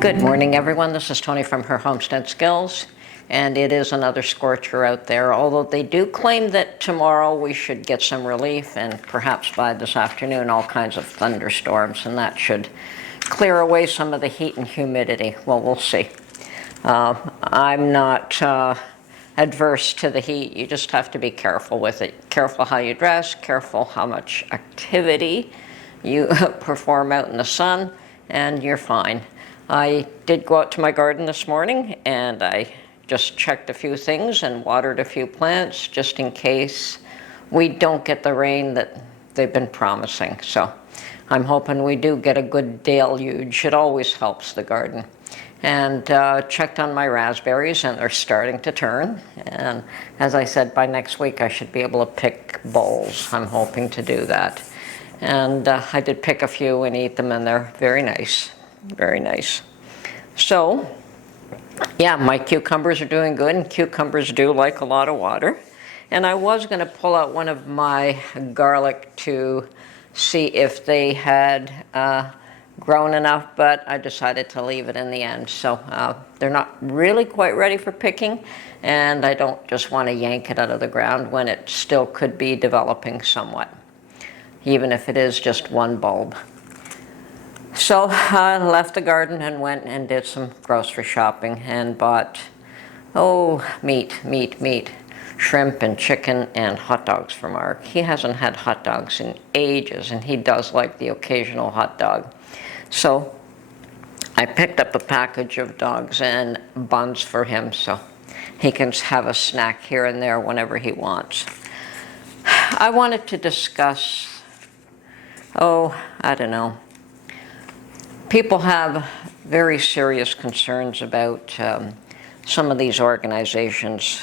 Good morning, everyone. This is Tony from Her Homestead Skills, and it is another scorcher out there, although they do claim that tomorrow we should get some relief, and perhaps by this afternoon all kinds of thunderstorms, and that should clear away some of the heat and humidity. Well, we'll see. I'm not adverse to the heat. You just have to be careful with it. Careful how you dress, careful how much activity you perform out in the sun, and you're fine. I did go out to my garden this morning and I just checked a few things and watered a few plants just in case we don't get the rain that they've been promising. So I'm hoping we do get a good deluge. It always helps the garden. And checked on my raspberries and they're starting to turn. And as I said, by next week I should be able to pick bowls. I'm hoping to do that. And I did pick a few and eat them, and they're very nice. Very nice. So, yeah, my cucumbers are doing good, and cucumbers do like a lot of water. And I was going to pull out one of my garlic to see if they had grown enough, but I decided to leave it in the end. So they're not really quite ready for picking, and I don't just want to yank it out of the ground when it still could be developing somewhat, even if it is just one bulb. So I left the garden and went and did some grocery shopping and bought, meat, shrimp and chicken and hot dogs for Mark. He hasn't had hot dogs in ages, and he does like the occasional hot dog. So I picked up a package of dogs and buns for him so he can have a snack here and there whenever he wants. I wanted to discuss, I don't know. People have very serious concerns about some of these organizations,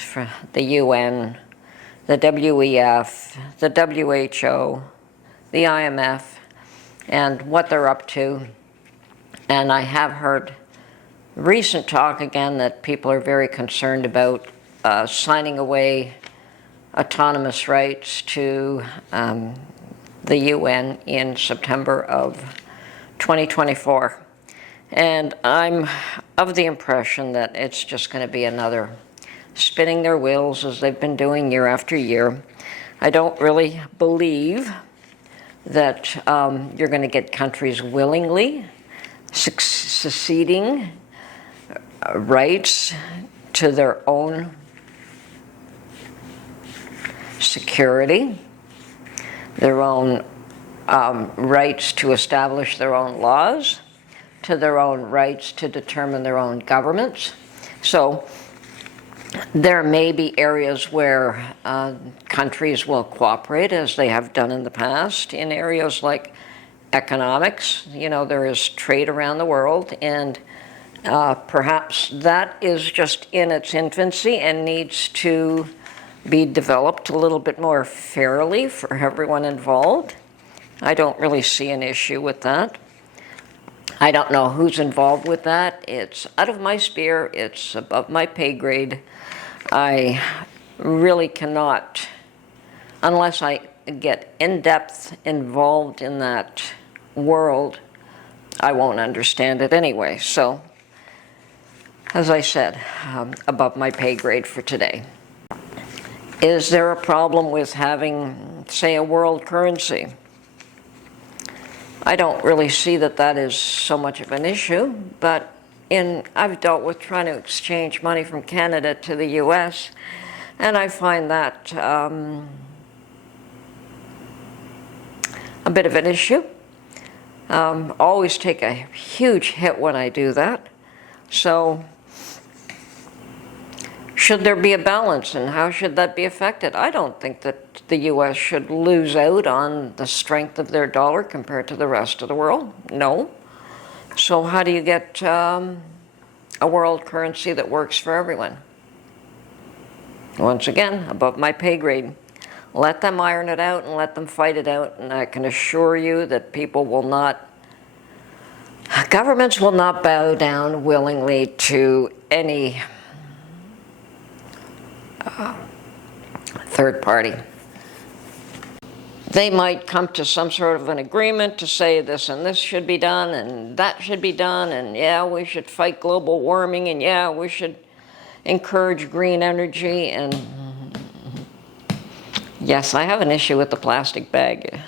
the UN, the WEF, the WHO, the IMF, and what they're up to. And I have heard recent talk again that people are very concerned about signing away autonomous rights to the UN in September of 2024. And I'm of the impression that it's just going to be another spinning their wheels as they've been doing year after year. I don't really believe that you're going to get countries willingly seceding rights to their own security, their own rights to establish their own laws, to their own rights to determine their own governments. So there may be areas where countries will cooperate, as they have done in the past, in areas like economics. You know, there is trade around the world, and perhaps that is just in its infancy and needs to be developed a little bit more fairly for everyone involved. I don't really see an issue with that. I don't know who's involved with that. It's out of my sphere. It's above my pay grade. I really cannot, unless I get in-depth involved in that world, I won't understand it anyway. So, as I said, above my pay grade for today. Is there a problem with having, say, a world currency? I don't really see that that is so much of an issue, but I've dealt with trying to exchange money from Canada to the US, and I find that a bit of an issue. Always take a huge hit when I do that. So should there be a balance, and how should that be affected? I don't think that the U.S. should lose out on the strength of their dollar compared to the rest of the world. No. So how do you get a world currency that works for everyone? Once again, above my pay grade. Let them iron it out and let them fight it out, and I can assure you that governments will not bow down willingly to any third party. they might come to some sort of an agreement to say this and this should be done and that should be done, and yeah, we should fight global warming, and yeah, we should encourage green energy. And yes, I have an issue with the plastic bag,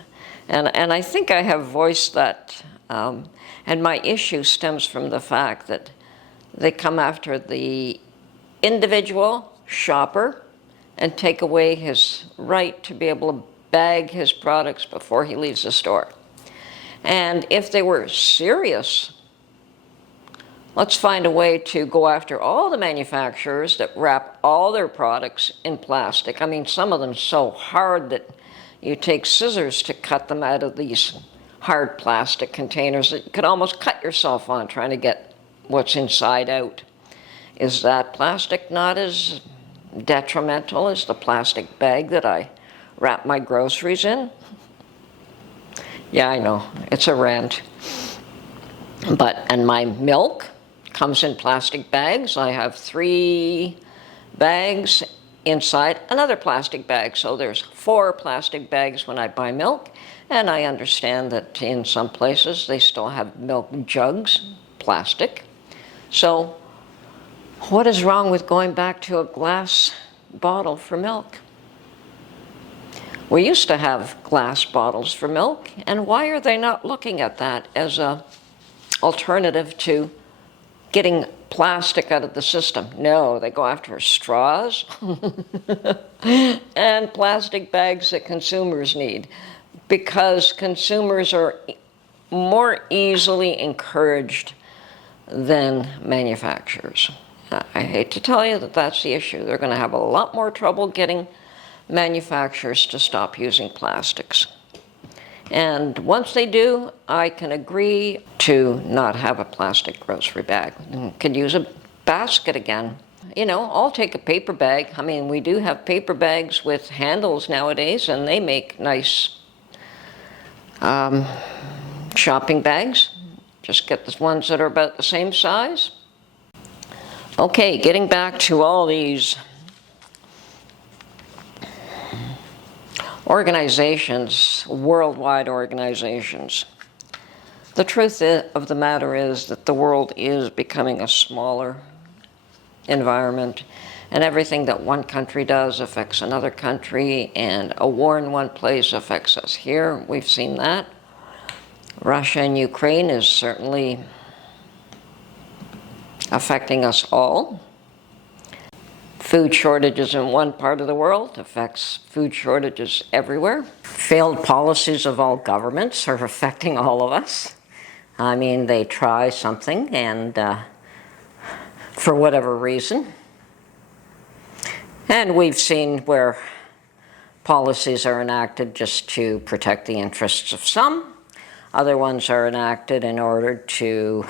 and I think I have voiced that, and my issue stems from the fact that they come after the individual shopper and take away his right to be able to bag his products before he leaves the store. And if they were serious, let's find a way to go after all the manufacturers that wrap all their products in plastic. I mean, some of them so hard that you take scissors to cut them out of these hard plastic containers that you could almost cut yourself on trying to get what's inside out. Is that plastic not as detrimental as the plastic bag that I wrap my groceries in? Yeah, I know, it's a rant. And my milk comes in plastic bags. I have 3 bags inside another plastic bag. So there's 4 plastic bags when I buy milk. And I understand that in some places they still have milk jugs, plastic. So what is wrong with going back to a glass bottle for milk? We used to have glass bottles for milk, and why are they not looking at that as an alternative to getting plastic out of the system? No, they go after straws and plastic bags that consumers need, because consumers are more easily encouraged than manufacturers. I hate to tell you that that's the issue. They're going to have a lot more trouble getting manufacturers to stop using plastics. And once they do, I can agree to not have a plastic grocery bag. Could use a basket again. You know, I'll take a paper bag. I mean, we do have paper bags with handles nowadays, and they make nice shopping bags. Just get the ones that are about the same size. Okay, getting back to all these organizations, worldwide organizations. The truth of the matter is that the world is becoming a smaller environment, and everything that one country does affects another country, and a war in one place affects us here. We've seen that. Russia and Ukraine is certainly affecting us all. Food shortages in one part of the world affects food shortages everywhere. Failed policies of all governments are affecting all of us. I mean, they try something and for whatever reason. And we've seen where policies are enacted just to protect the interests of some. Other ones are enacted in order to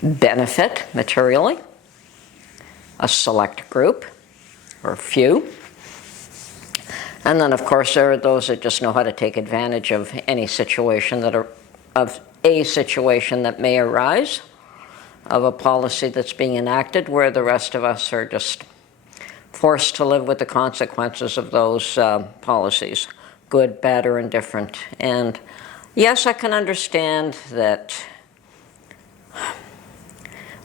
benefit materially a select group or few. And then, of course, there are those that just know how to take advantage of any situation of a situation that may arise, of a policy that's being enacted, where the rest of us are just forced to live with the consequences of those policies, good, bad, or indifferent. And yes, I can understand that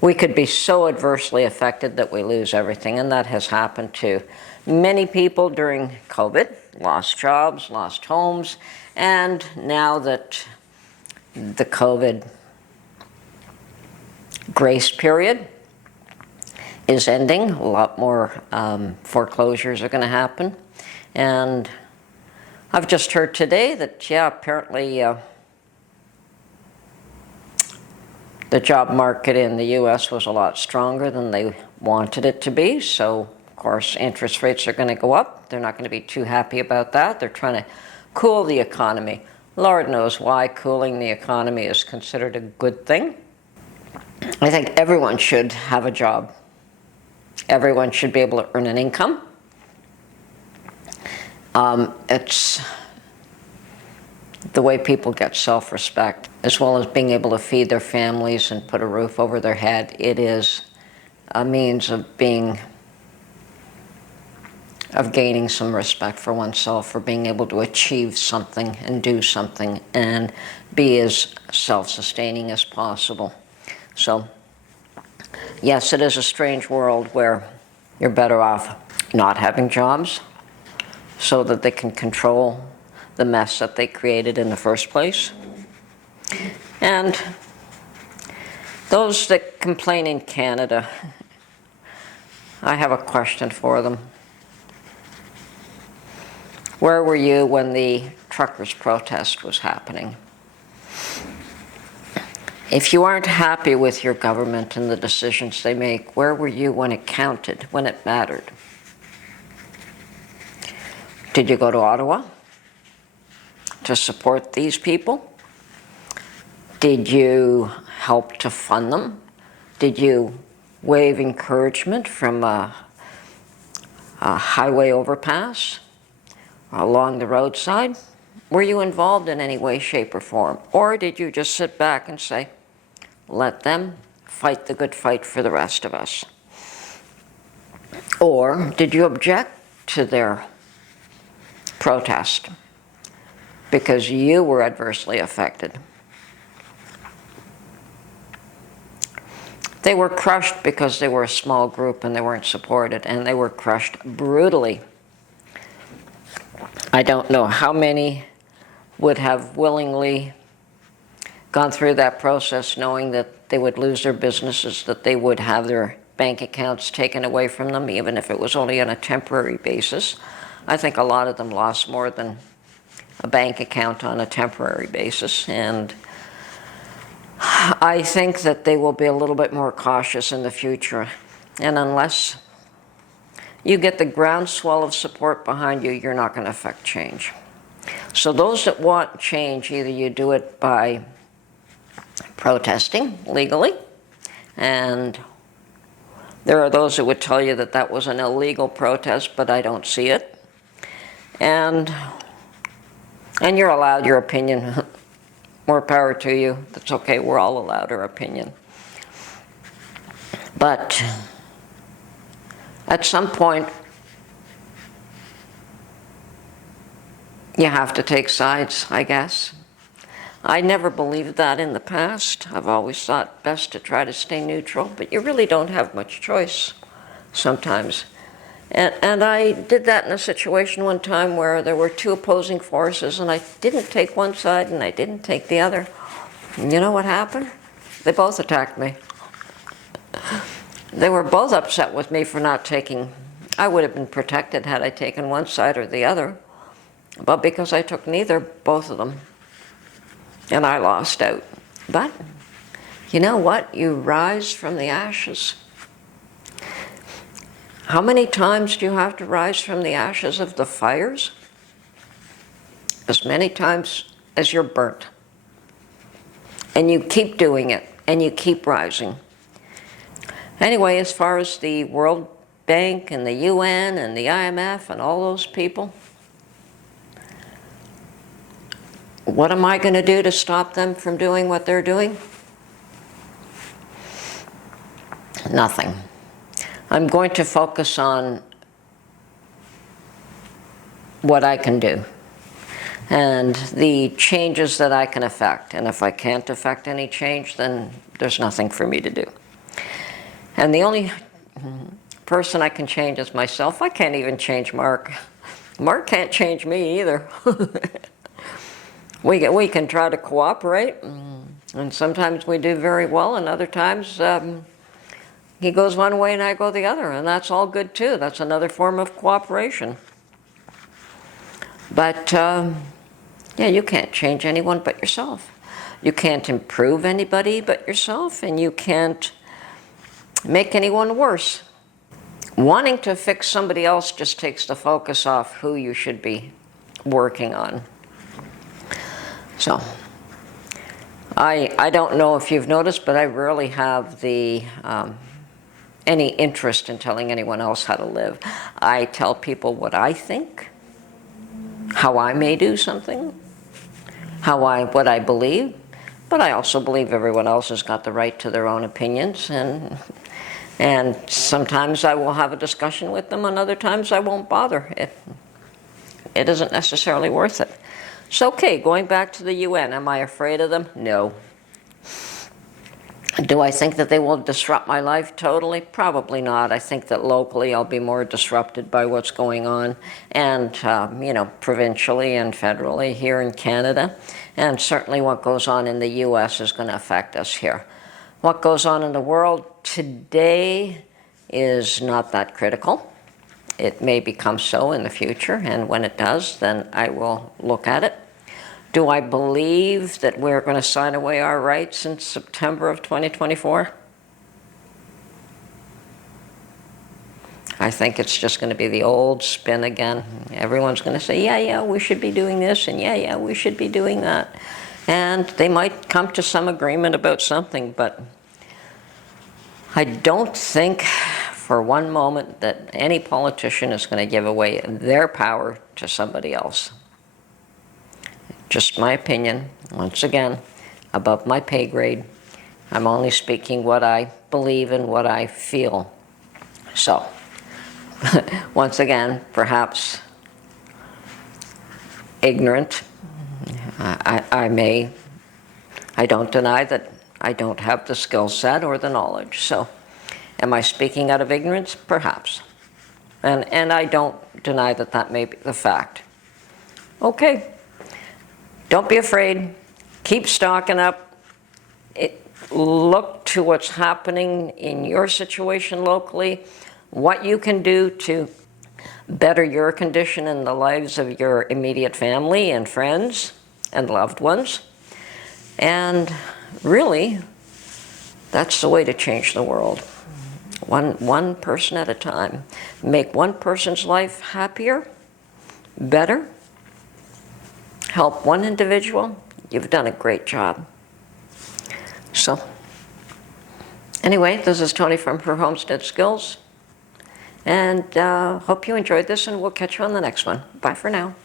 we could be so adversely affected that we lose everything, and that has happened to many people during COVID, lost jobs, lost homes, and now that the COVID grace period is ending, a lot more foreclosures are going to happen. And I've just heard today that, yeah, apparently the job market in the U.S. was a lot stronger than they wanted it to be. So, of course, interest rates are going to go up. They're not going to be too happy about that. They're trying to cool the economy. Lord knows why cooling the economy is considered a good thing. I think everyone should have a job. Everyone should be able to earn an income. It's the way people get self-respect, as well as being able to feed their families and put a roof over their head. It is a means of being of gaining some respect for oneself, for being able to achieve something and do something and be as self-sustaining as possible. So, yes, it is a strange world where you're better off not having jobs so that they can control the mess that they created in the first place. And those that complain in Canada, I have a question for them. Where were you when the truckers' protest was happening? If you aren't happy with your government and the decisions they make, where were you when it counted, when it mattered? Did you go to Ottawa to support these people? Did you help to fund them? Did you wave encouragement from a highway overpass along the roadside? Were you involved in any way, shape, or form? Or did you just sit back and say, let them fight the good fight for the rest of us? Or did you object to their protest because you were adversely affected? They were crushed because they were a small group and they weren't supported, and they were crushed brutally. I don't know how many would have willingly gone through that process knowing that they would lose their businesses, that they would have their bank accounts taken away from them, even if it was only on a temporary basis. I think a lot of them lost more than a bank account on a temporary basis, and I think that they will be a little bit more cautious in the future. And unless you get the groundswell of support behind you, you're not going to affect change. So those that want change, either you do it by protesting legally, and there are those that would tell you that that was an illegal protest, but I don't see it. And you're allowed your opinion. More power to you. That's okay. We're all allowed our opinion. But at some point, you have to take sides, I guess. I never believed that in the past. I've always thought best to try to stay neutral, but you really don't have much choice sometimes. And I did that in a situation one time where there were two opposing forces, and I didn't take one side and I didn't take the other. And you know what happened? They both attacked me. They were both upset with me for not taking. I would have been protected had I taken one side or the other. But because I took neither, both of them. And I lost out. But you know what? You rise from the ashes. How many times do you have to rise from the ashes of the fires? As many times as you're burnt. And you keep doing it, and you keep rising. Anyway, as far as the World Bank and the UN and the IMF and all those people, what am I going to do to stop them from doing what they're doing? Nothing. I'm going to focus on what I can do and the changes that I can affect. And if I can't affect any change, then there's nothing for me to do. And the only person I can change is myself. I can't even change Mark. Mark can't change me either. We can try to cooperate, and sometimes we do very well, and other times he goes one way and I go the other, and that's all good too. That's another form of cooperation. But yeah, you can't change anyone but yourself. You can't improve anybody but yourself, and you can't make anyone worse. Wanting to fix somebody else just takes the focus off who you should be working on. So, I don't know if you've noticed, but I rarely have any interest in telling anyone else how to live. I tell people what I think, how I may do something, what I believe, but I also believe everyone else has got the right to their own opinions, and And sometimes I will have a discussion with them, and other times I won't bother. It isn't necessarily worth it. So, okay, going back to the UN, am I afraid of them? No. Do I think that they will disrupt my life totally? Probably not. I think that locally I'll be more disrupted by what's going on, and provincially and federally here in Canada. And certainly what goes on in the US is going to affect us here. What goes on in the world today is not that critical. It may become so in the future, and when it does, then I will look at it. Do I believe that we're going to sign away our rights in September of 2024? I think it's just going to be the old spin again. Everyone's going to say, yeah, we should be doing this, and yeah, we should be doing that. And they might come to some agreement about something, but I don't think for one moment that any politician is going to give away their power to somebody else. Just my opinion, once again, above my pay grade. I'm only speaking what I believe and what I feel. So, once again, perhaps ignorant. I don't deny that I don't have the skill set or the knowledge. So, am I speaking out of ignorance? Perhaps. And I don't deny that that may be the fact. Okay. Don't be afraid. Keep stocking up. Look to what's happening in your situation locally, what you can do to better your condition and the lives of your immediate family and friends and loved ones. And really, that's the way to change the world. One person at a time. Make one person's life happier, better. Help one individual. You've done a great job. So, anyway, this is Tony from Her Homestead Skills. And hope you enjoyed this, and we'll catch you on the next one. Bye for now.